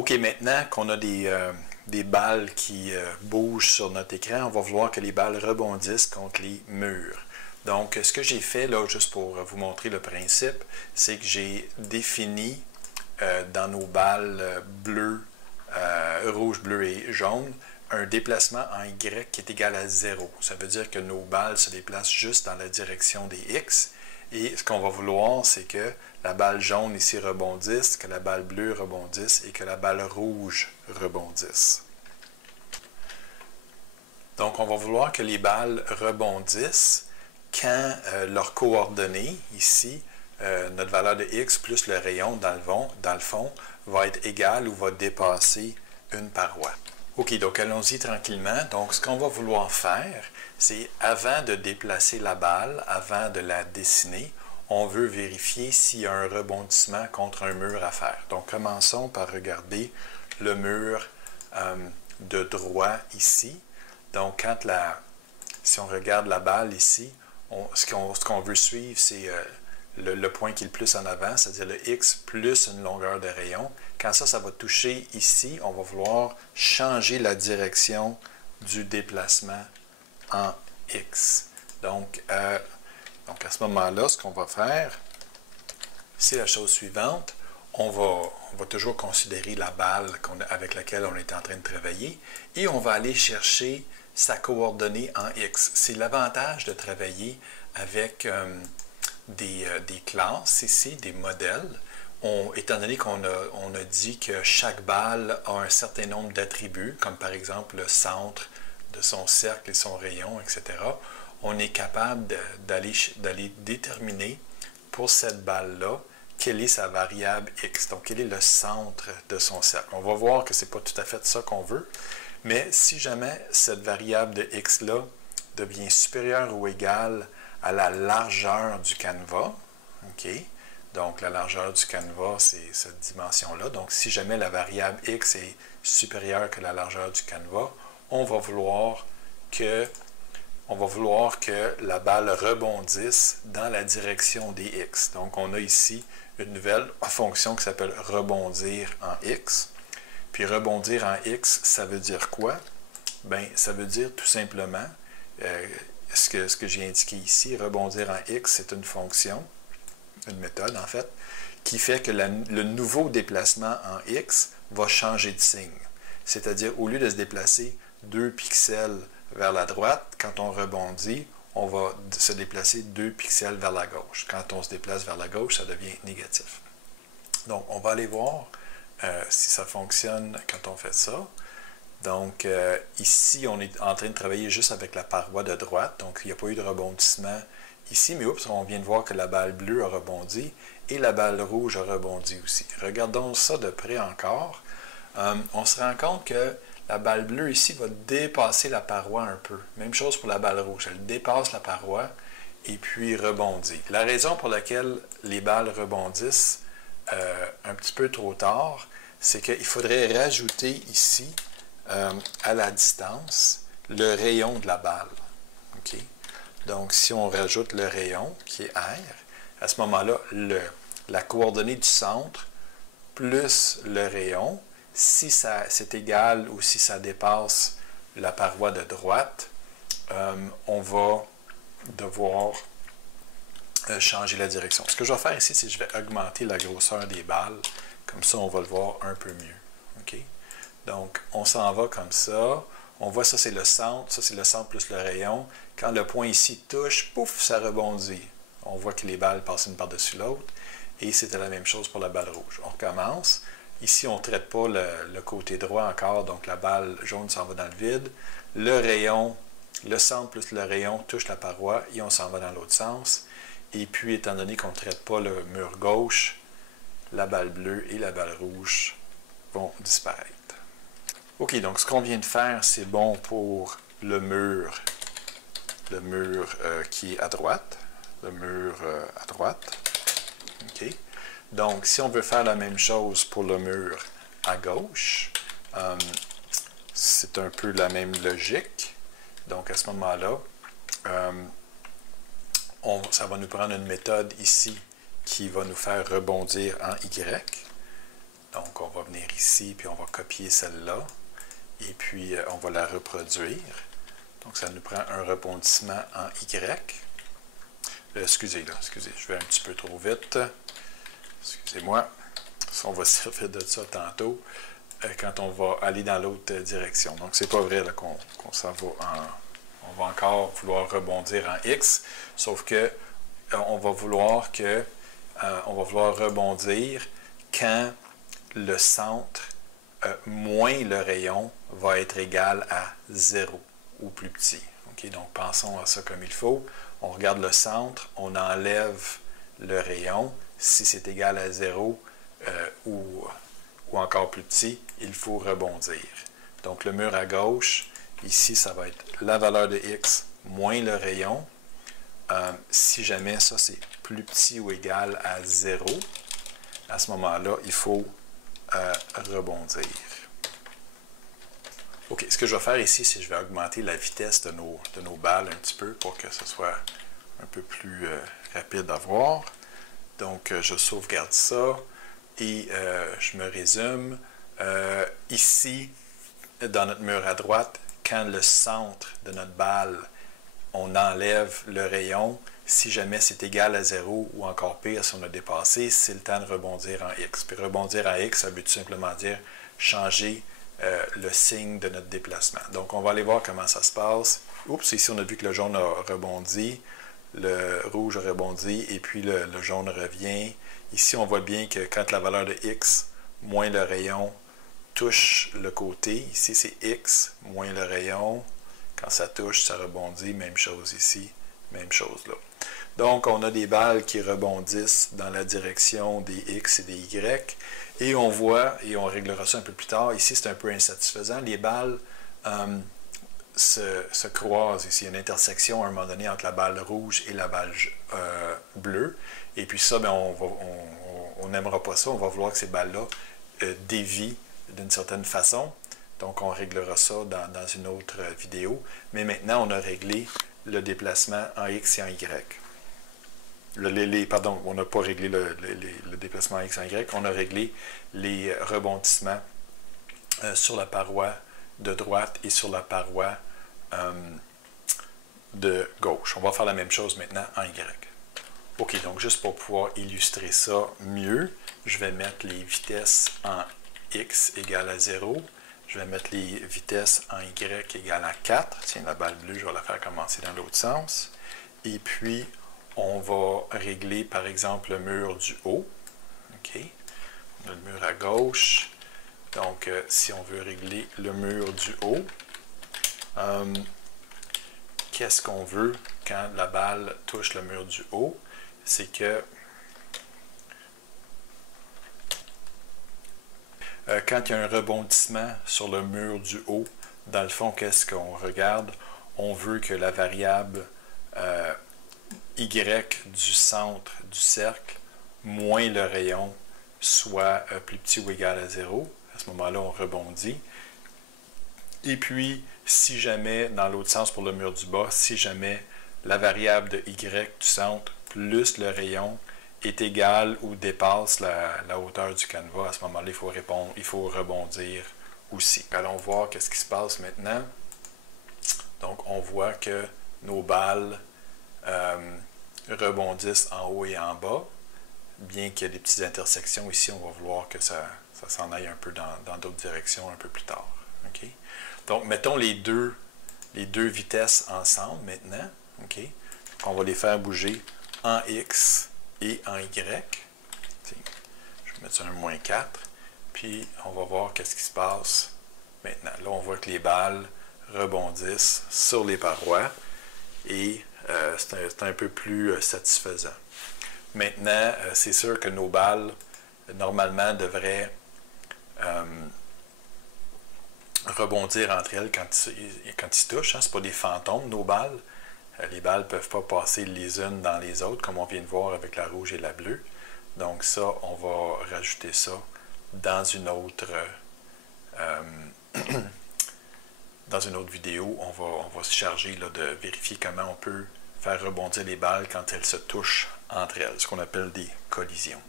OK, maintenant qu'on a des balles qui bougent sur notre écran, on va vouloir que les balles rebondissent contre les murs. Donc, ce que j'ai fait, là, juste pour vous montrer le principe, c'est que j'ai défini dans nos balles bleues, rouge, bleu et jaune, un déplacement en Y qui est égal à 0. Ça veut dire que nos balles se déplacent juste dans la direction des X. Et ce qu'on va vouloir, c'est que la balle jaune ici rebondisse, que la balle bleue rebondisse et que la balle rouge rebondisse. Donc, on va vouloir que les balles rebondissent quand leurs coordonnées, ici, notre valeur de x plus le rayon dans le fond, va être égale ou va dépasser une paroi. OK, donc allons-y tranquillement. Donc, ce qu'on va vouloir faire, c'est avant de déplacer la balle, avant de la dessiner, on veut vérifier s'il y a un rebondissement contre un mur à faire. Donc, commençons par regarder le mur de droit ici. Donc, si on regarde la balle ici, ce qu'on veut suivre, c'est le point qui est le plus en avant, c'est-à-dire le x plus une longueur de rayon. Quand ça va toucher ici, on va vouloir changer la direction du déplacement en x. Donc à ce moment-là, ce qu'on va faire, c'est la chose suivante. On va toujours considérer la balle avec laquelle on est en train de travailler et on va aller chercher sa coordonnée en x. C'est l'avantage de travailler avec des classes ici, des modèles. Étant donné qu'on a dit que chaque balle a un certain nombre d'attributs, comme par exemple le centre de son cercle et son rayon, etc., on est capable d'aller déterminer pour cette balle-là quelle est sa variable x, donc quel est le centre de son cercle. On va voir que ce n'est pas tout à fait ça qu'on veut, mais si jamais cette variable de x-là devient supérieure ou égale à la largeur du canevas, OK? Donc, la largeur du canevas, c'est cette dimension-là. Donc, si jamais la variable x est supérieure que la largeur du canevas, on va vouloir que la balle rebondisse dans la direction des x. Donc, on a ici une nouvelle fonction qui s'appelle rebondir en x. Puis, rebondir en x, ça veut dire quoi? Bien, ça veut dire tout simplement ce que j'ai indiqué ici, rebondir en x, c'est une fonction, une méthode en fait, qui fait que le nouveau déplacement en x va changer de signe. C'est-à-dire, au lieu de se déplacer 2 pixels vers la droite, quand on rebondit, on va se déplacer 2 pixels vers la gauche. Quand on se déplace vers la gauche, ça devient négatif. Donc, on va aller voir si ça fonctionne quand on fait ça. Donc, ici, on est en train de travailler juste avec la paroi de droite. Donc, il n'y a pas eu de rebondissement ici. Mais oups, on vient de voir que la balle bleue a rebondi et la balle rouge a rebondi aussi. Regardons ça de près encore. On se rend compte que la balle bleue ici va dépasser la paroi un peu. Même chose pour la balle rouge. Elle dépasse la paroi et puis rebondit. La raison pour laquelle les balles rebondissent un petit peu trop tard, c'est qu'il faudrait rajouter ici à la distance le rayon de la balle. Okay? Donc, si on rajoute le rayon, qui est R, à ce moment-là, la coordonnée du centre plus le rayon, si c'est égal ou si ça dépasse la paroi de droite, on va devoir changer la direction. Ce que je vais faire ici, c'est que je vais augmenter la grosseur des balles. Comme ça, on va le voir un peu mieux. Okay? Donc, on s'en va comme ça. On voit ça, c'est le centre. Ça, c'est le centre plus le rayon. Quand le point ici touche, pouf, ça rebondit. On voit que les balles passent une par-dessus l'autre. Et c'était la même chose pour la balle rouge. On recommence. Ici, on ne traite pas le côté droit encore. Donc, la balle jaune s'en va dans le vide. Le rayon, le centre plus le rayon touche la paroi et on s'en va dans l'autre sens. Et puis, étant donné qu'on ne traite pas le mur gauche, la balle bleue et la balle rouge vont disparaître. OK, donc ce qu'on vient de faire, c'est bon pour le mur qui est à droite. Le mur à droite. OK. Donc, si on veut faire la même chose pour le mur à gauche, c'est un peu la même logique. Donc, à ce moment-là, ça va nous prendre une méthode ici qui va nous faire rebondir en Y. Donc, on va venir ici, puis on va copier celle-là, et puis on va la reproduire. Donc ça nous prend un rebondissement en Y. Excusez, je vais un petit peu trop vite. Excusez-moi. On va se servir de ça tantôt quand on va aller dans l'autre direction. Donc c'est pas vrai qu'on s'en va on va encore vouloir rebondir en X, sauf que on va vouloir rebondir quand le centre moins le rayon va être égal à 0 ou plus petit. Okay? Donc pensons à ça comme il faut. On regarde le centre, on enlève le rayon. Si c'est égal à 0 ou encore plus petit, il faut rebondir. Donc le mur à gauche, ici, ça va être la valeur de x moins le rayon. Si jamais ça, c'est plus petit ou égal à 0, à ce moment-là, il faut rebondir. OK, ce que je vais faire ici, c'est que je vais augmenter la vitesse de nos balles un petit peu pour que ce soit un peu plus rapide à voir. Donc, je sauvegarde ça et je me résume. Ici, dans notre mur à droite, quand le centre de notre balle, on enlève le rayon, si jamais c'est égal à 0 ou encore pire, si on a dépassé, c'est le temps de rebondir en X. Puis rebondir en X, ça veut tout simplement dire changer le signe de notre déplacement. Donc, on va aller voir comment ça se passe. Oups, ici, on a vu que le jaune a rebondi, le rouge a rebondi, et puis le jaune revient. Ici, on voit bien que quand la valeur de X moins le rayon touche le côté, ici, c'est X moins le rayon. Quand ça touche, ça rebondit. Même chose ici, même chose là. Donc, on a des balles qui rebondissent dans la direction des X et des Y. Et on voit, et on réglera ça un peu plus tard, ici c'est un peu insatisfaisant, les balles se croisent ici. Il y a une intersection à un moment donné entre la balle rouge et la balle bleue. Et puis ça, ben, on n'aimera pas ça, on va vouloir que ces balles-là dévient d'une certaine façon. Donc on réglera ça dans une autre vidéo. Mais maintenant, on a réglé le déplacement en X et en Y. Pardon, on n'a pas réglé le déplacement en X et en Y, on a réglé les rebondissements sur la paroi de droite et sur la paroi de gauche. On va faire la même chose maintenant en Y. OK, donc juste pour pouvoir illustrer ça mieux, je vais mettre les vitesses en X égale à 0. Je vais mettre les vitesses en Y égale à 4. Tiens, la balle bleue, je vais la faire commencer dans l'autre sens. Et puis, on va régler, par exemple, le mur du haut. OK. On a le mur à gauche. Donc, si on veut régler le mur du haut, qu'est-ce qu'on veut quand la balle touche le mur du haut? C'est que quand il y a un rebondissement sur le mur du haut, dans le fond, qu'est-ce qu'on regarde? On veut que la variable Y du centre du cercle moins le rayon soit plus petit ou égal à 0. À ce moment-là, on rebondit. Et puis, si jamais, dans l'autre sens pour le mur du bas, si jamais la variable de Y du centre plus le rayon est égal ou dépasse la hauteur du canevas, à ce moment-là, il faut rebondir aussi. Allons voir qu'est-ce qui se passe maintenant. Donc, on voit que nos balles rebondissent en haut et en bas. Bien qu'il y ait des petites intersections ici, on va vouloir que ça s'en aille un peu dans d'autres directions un peu plus tard. Okay? Donc, mettons les deux vitesses ensemble maintenant. Okay? Donc, on va les faire bouger en X et en Y. Je vais mettre ça un moins 4. Puis, on va voir qu'est-ce qui se passe maintenant. Là, on voit que les balles rebondissent sur les parois et c'est un peu plus satisfaisant. Maintenant, c'est sûr que nos balles, normalement, devraient rebondir entre elles quand ils se touchent. Hein. Ce ne sont pas des fantômes, nos balles. Les balles ne peuvent pas passer les unes dans les autres, comme on vient de voir avec la rouge et la bleue. Donc ça, on va rajouter ça dans une autre vidéo. On va se charger là, de vérifier comment on peut faire rebondir les balles quand elles se touchent entre elles, ce qu'on appelle des collisions.